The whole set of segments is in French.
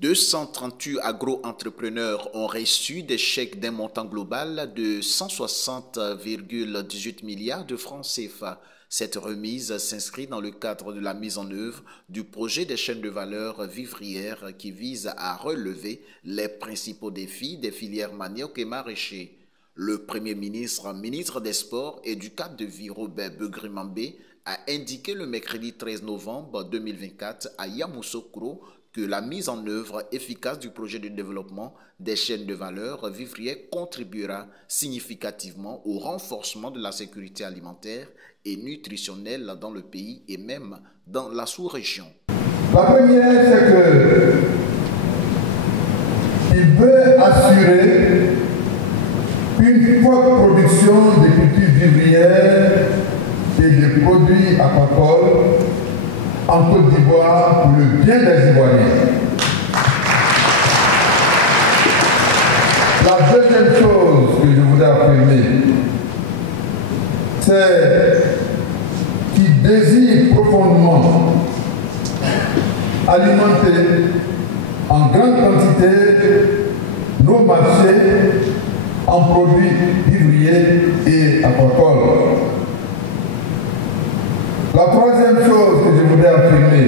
238 agro-entrepreneurs ont reçu des chèques d'un montant global de 160,18 milliards de francs CFA. Cette remise s'inscrit dans le cadre de la mise en œuvre du projet des chaînes de valeur vivrières qui vise à relever les principaux défis des filières manioc et maraîcher. Le Premier ministre, ministre des Sports et du cadre de vie Robert Beugrimambé a indiqué le mercredi 13 novembre 2024 à Yamoussoukro que la mise en œuvre efficace du projet de développement des chaînes de valeur vivrières contribuera significativement au renforcement de la sécurité alimentaire et nutritionnelle dans le pays et même dans la sous-région. La première, c'est qu'il veut assurer une forte production de cultures vivrières et de produits aquacoles en Côte d'Ivoire pour le bien des Ivoiriens. La deuxième chose que je voudrais affirmer, c'est qu'il désire profondément alimenter en grande quantité nos marchés en produits vivriers et aquacoles. La troisième chose que je voudrais affirmer,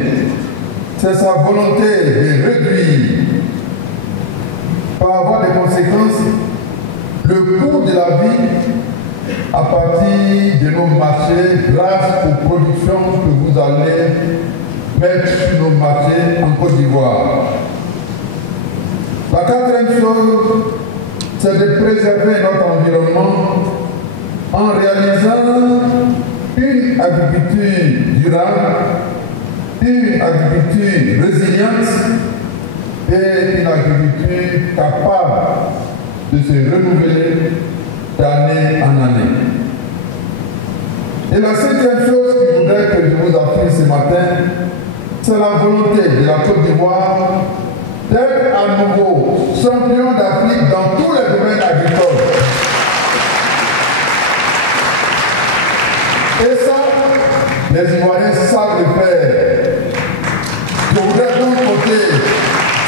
c'est sa volonté de réduire, par avoir des conséquences, le coût de la vie à partir de nos marchés grâce aux productions que vous allez mettre sur nos marchés en Côte d'Ivoire. La quatrième chose, c'est de préserver notre environnement en réalisant une agriculture durable, une agriculture résiliente et une agriculture capable de se renouveler d'année en année. Et la septième chose que je voudrais que je vous affirme ce matin, c'est la volonté de la Côte d'Ivoire d'être à nouveau champion d'Afrique dans tous les domaines agricoles. Et ça, les Ivoiriens savent le faire. Je voudrais donc compter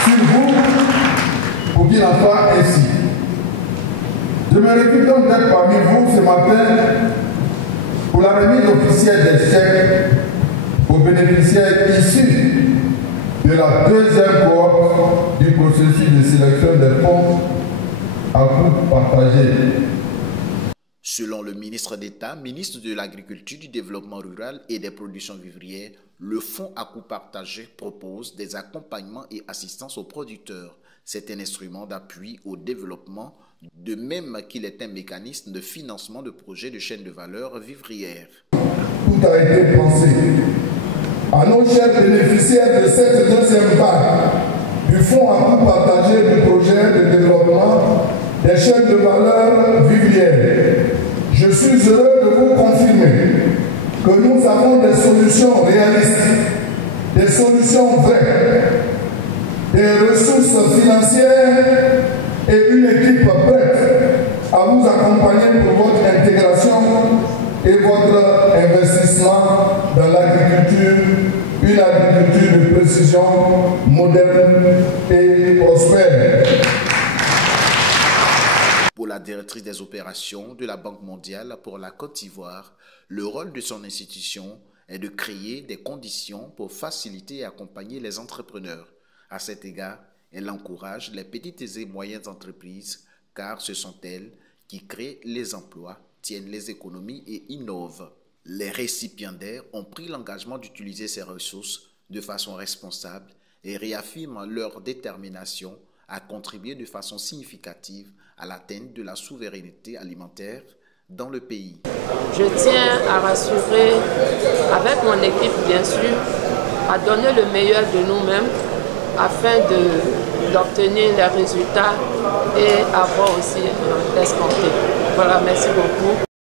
sur vous pour qu'il en soit ainsi. Je me réjouis donc d'être parmi vous ce matin pour la remise officielle des chèques aux bénéficiaires issus de la deuxième cohorte du processus de sélection des fonds à coût partagé. Selon le ministre d'État, ministre de l'Agriculture, du Développement rural et des productions vivrières, le fonds à coût partagé propose des accompagnements et assistances aux producteurs. C'est un instrument d'appui au développement, de même qu'il est un mécanisme de financement de projets de chaînes de valeur vivrières. Tout a été pensé. À nos chers bénéficiaires de cette deuxième vague du fonds à coût partagé du projet de développement des chaînes de valeur vivrières, je suis heureux de vous confirmer que nous avons des solutions réalistes, des solutions vraies, des ressources financières et une équipe prête à vous accompagner pour votre intégration et votre investissement dans l'agriculture, une agriculture de précision, moderne et prospère. Pour la directrice des opérations de la Banque mondiale pour la Côte d'Ivoire, le rôle de son institution est de créer des conditions pour faciliter et accompagner les entrepreneurs. À cet égard, elle encourage les petites et moyennes entreprises car ce sont elles qui créent les emplois, tiennent les économies et innovent. Les récipiendaires ont pris l'engagement d'utiliser ces ressources de façon responsable et réaffirment leur détermination à contribuer de façon significative à l'atteinte de la souveraineté alimentaire dans le pays. Je tiens à rassurer avec mon équipe bien sûr, à donner le meilleur de nous-mêmes afin d'obtenir les résultats et avoir aussi l'escompté. Voilà, merci beaucoup.